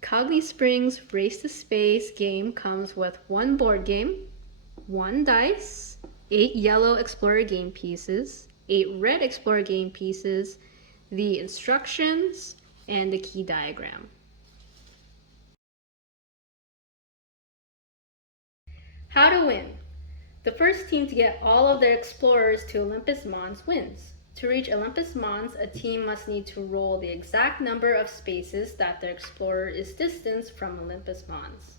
Cogly Springs Race to Space game comes with one board game, one dice, 8 yellow Explorer game pieces, 8 red Explorer game pieces, the instructions, and the key diagram. How to win. The first team to get all of their explorers to Olympus Mons wins. To reach Olympus Mons, a team must need to roll the exact number of spaces that their explorer is distanced from Olympus Mons.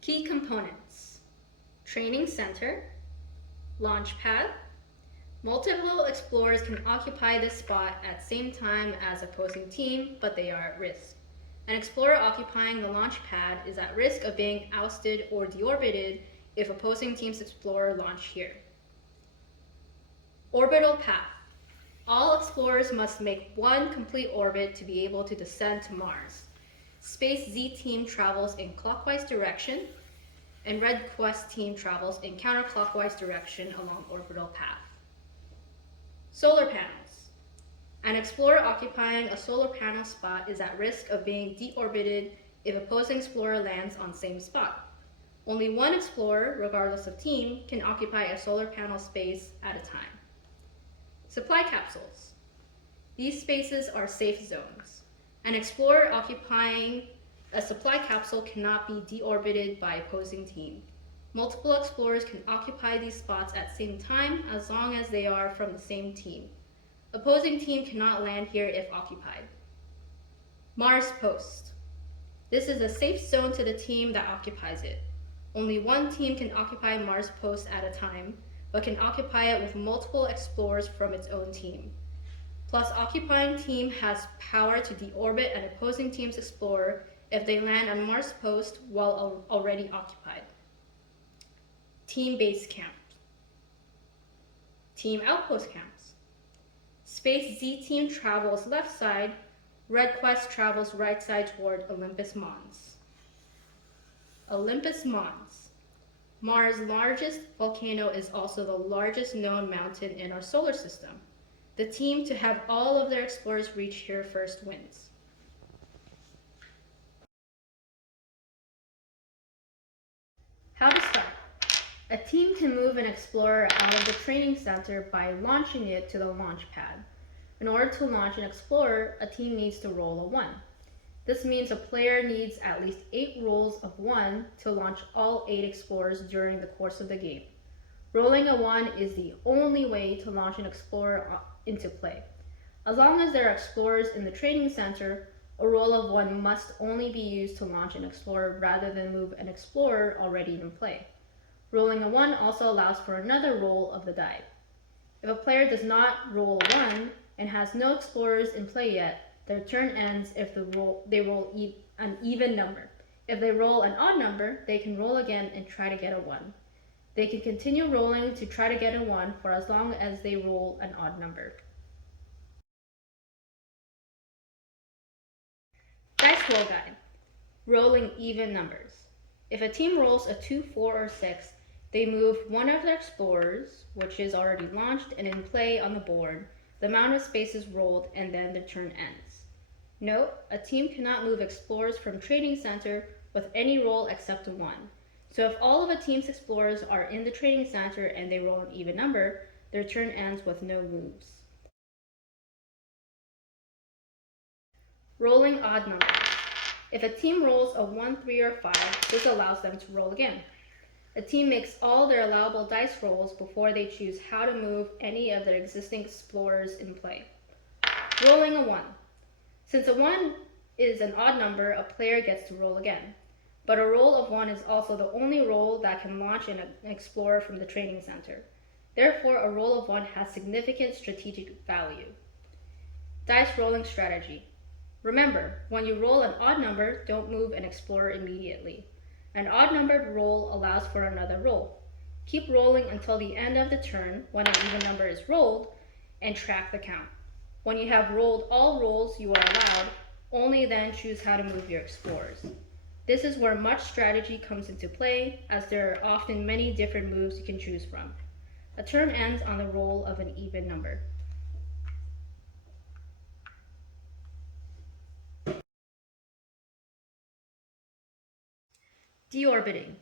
Key components: training center, launch pad. Multiple explorers can occupy this spot at the same time as opposing team, but they are at risk. An explorer occupying the launch pad is at risk of being ousted or deorbited if opposing team's explorer launch here. Orbital path. All explorers must make one complete orbit to be able to descend to Mars. Space Z team travels in clockwise direction, and Red Quest team travels in counterclockwise direction along orbital path. Solar panels. An explorer occupying a solar panel spot is at risk of being deorbited if opposing explorer lands on same spot. Only one explorer, regardless of team, can occupy a solar panel space at a time. Supply capsules. These spaces are safe zones. An explorer occupying a supply capsule cannot be deorbited by opposing team. Multiple explorers can occupy these spots at the same time as long as they are from the same team. Opposing team cannot land here if occupied. Mars Post. This is a safe zone to the team that occupies it. Only one team can occupy Mars Post at a time, but can occupy it with multiple explorers from its own team. Plus, occupying team has power to deorbit an opposing team's explorer if they land on Mars Post while already occupied. Team Base Camp. Team Outpost Camps. Space Z team travels left side, Red Quest travels right side toward Olympus Mons. Olympus Mons. Mars' largest volcano is also the largest known mountain in our solar system. The team to have all of their explorers reach here first wins. How to start. A team can move an explorer out of the training center by launching it to the launch pad. In order to launch an explorer, a team needs to roll a 1. This means a player needs at least 8 rolls of 1 to launch all 8 explorers during the course of the game. Rolling a 1 is the only way to launch an explorer into play. As long as there are explorers in the training center, a roll of 1 must only be used to launch an explorer rather than move an explorer already in play. Rolling a 1 also allows for another roll of the die. If a player does not roll a 1 and has no explorers in play yet, their turn ends if they roll an even number. If they roll an odd number, they can roll again and try to get a 1. They can continue rolling to try to get a 1 for as long as they roll an odd number. Dice roll guide. Rolling even numbers. If a team rolls a 2, 4, or 6, they move one of their explorers, which is already launched and in play on the board, the amount of spaces rolled, and then the turn ends. Note, a team cannot move explorers from training center with any roll except a 1. So if all of a team's explorers are in the training center and they roll an even number, their turn ends with no moves. Rolling odd numbers. If a team rolls a 1, 3, or 5, this allows them to roll again. A team makes all their allowable dice rolls before they choose how to move any of their existing explorers in play. Rolling a 1. Since a 1 is an odd number, a player gets to roll again. But a roll of 1 is also the only roll that can launch an explorer from the training center. Therefore, a roll of 1 has significant strategic value. Dice rolling strategy. Remember, when you roll an odd number, don't move an explorer immediately. An odd-numbered roll allows for another roll. Keep rolling until the end of the turn when an even number is rolled, and track the count. When you have rolled all rolls you are allowed, only then choose how to move your explorers. This is where much strategy comes into play, as there are often many different moves you can choose from. A turn ends on the roll of an even number. Deorbiting.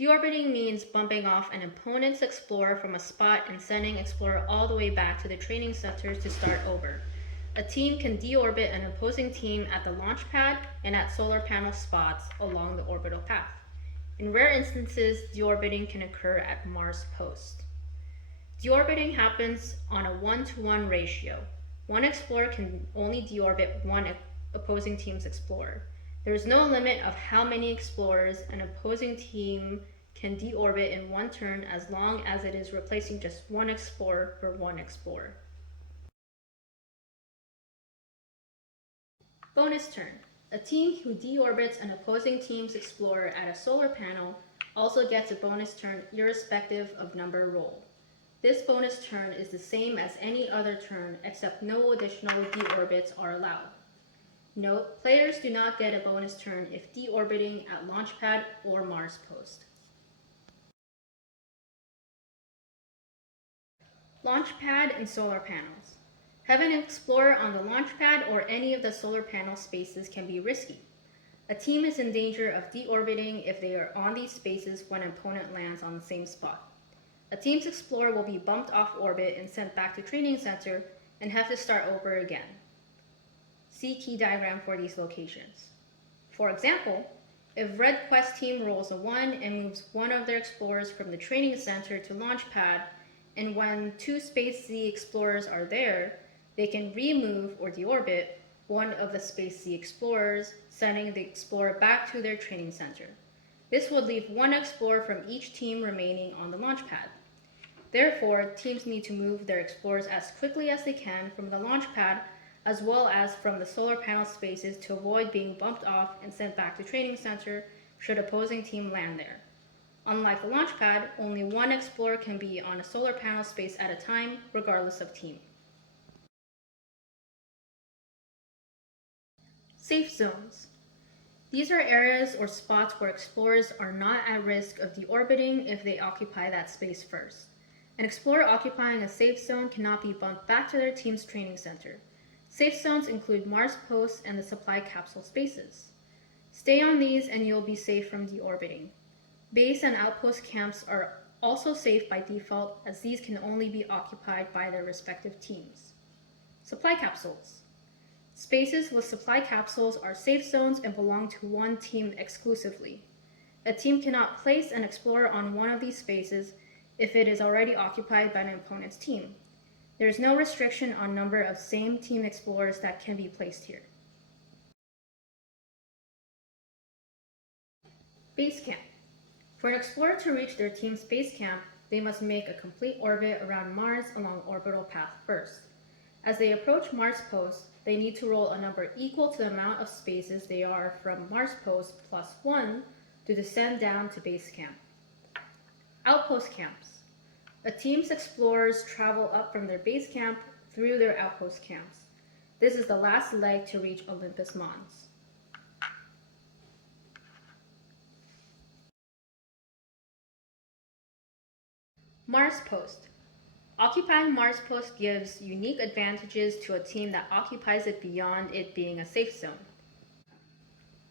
Deorbiting means bumping off an opponent's explorer from a spot and sending explorer all the way back to the training center to start over. A team can deorbit an opposing team at the launch pad and at solar panel spots along the orbital path. In rare instances, deorbiting can occur at Mars post. Deorbiting happens on a 1-to-1 ratio. One explorer can only deorbit one opposing team's explorer. There is no limit of how many explorers an opposing team can deorbit in one turn as long as it is replacing just one explorer for one explorer. Bonus turn. A team who deorbits an opposing team's explorer at a solar panel also gets a bonus turn irrespective of number rolled. This bonus turn is the same as any other turn except no additional deorbits are allowed. Note, players do not get a bonus turn if deorbiting at Launchpad or Mars post. Launchpad and solar panels. Having an explorer on the launchpad or any of the solar panel spaces can be risky. A team is in danger of deorbiting if they are on these spaces when an opponent lands on the same spot. A team's explorer will be bumped off orbit and sent back to training center and have to start over again. See key diagram for these locations. For example, if Red Quest team rolls a 1 and moves one of their explorers from the training center to launch pad, and when two Space Z explorers are there, they can remove or deorbit one of the Space Z explorers, sending the explorer back to their training center. This would leave one explorer from each team remaining on the launch pad. Therefore, teams need to move their explorers as quickly as they can from the launch pad as well as from the solar panel spaces to avoid being bumped off and sent back to training center should opposing team land there. Unlike the launch pad, only one explorer can be on a solar panel space at a time, regardless of team. Safe zones. These are areas or spots where explorers are not at risk of deorbiting if they occupy that space first. An explorer occupying a safe zone cannot be bumped back to their team's training center. Safe zones include Mars posts and the supply capsule spaces. Stay on these and you'll be safe from deorbiting. Base and outpost camps are also safe by default, as these can only be occupied by their respective teams. Supply capsules. Spaces with supply capsules are safe zones and belong to one team exclusively. A team cannot place an explorer on one of these spaces if it is already occupied by an opponent's team. There is no restriction on number of same team explorers that can be placed here. Base camp. For an explorer to reach their team's base camp, they must make a complete orbit around Mars along orbital path first. As they approach Mars post, they need to roll a number equal to the amount of spaces they are from Mars post plus 1 to descend down to base camp. Outpost camps. A team's explorers travel up from their base camp through their outpost camps. This is the last leg to reach Olympus Mons. Mars post. Occupying Mars post gives unique advantages to a team that occupies it beyond it being a safe zone.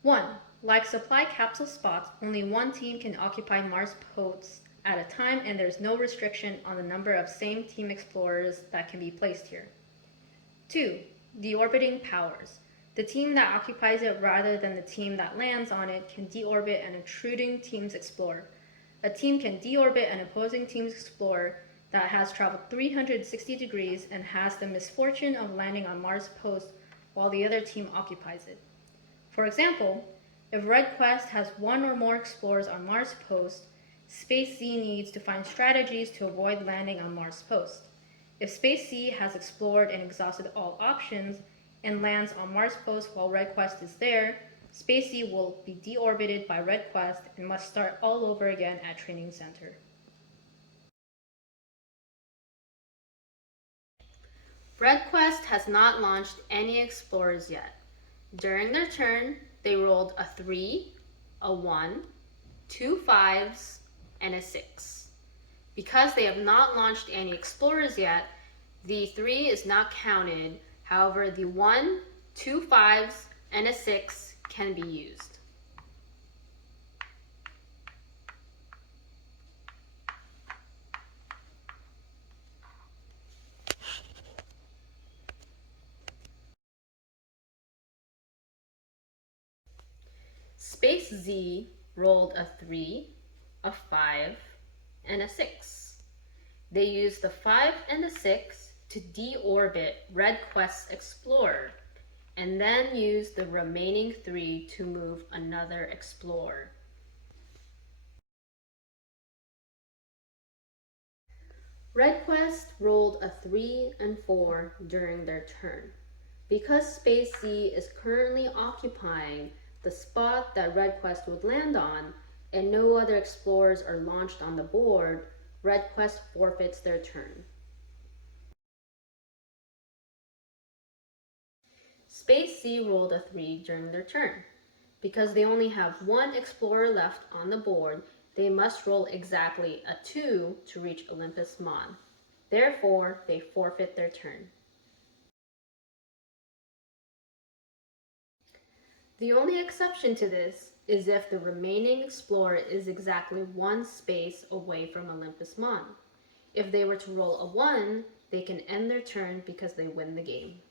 1. Like supply capsule spots, only one team can occupy Mars posts at a time, and there's no restriction on the number of same team explorers that can be placed here. 2. Deorbiting powers. The team that occupies it rather than the team that lands on it can deorbit an intruding team's explorer. A team can deorbit an opposing team's explorer that has traveled 360 degrees and has the misfortune of landing on Mars post while the other team occupies it. For example, if Red Quest has one or more explorers on Mars post, Space Z needs to find strategies to avoid landing on Mars post. If Space Z has explored and exhausted all options and lands on Mars post while Red Quest is there, Space Z will be deorbited by Red Quest and must start all over again at Training Center. Red Quest has not launched any explorers yet. During their turn, they rolled a 3, a 1, 2 5s, and a 6. Because they have not launched any explorers yet, the 3 is not counted. However, the 1, 2 5s, and a 6 can be used. Space Z rolled a 3, a 5, and a 6. They used the 5 and the 6 to deorbit Red Quest's Explorer, and then used the remaining 3 to move another Explorer. Red Quest rolled a 3 and 4 during their turn. Because Space Z is currently occupying the spot that Red Quest would land on, and no other explorers are launched on the board, Red Quest forfeits their turn. Space Z rolled a 3 during their turn. Because they only have one explorer left on the board, they must roll exactly a 2 to reach Olympus Mons. Therefore, they forfeit their turn. The only exception to this is if the remaining explorer is exactly one space away from Olympus Mons. If they were to roll a 1, they can end their turn because they win the game.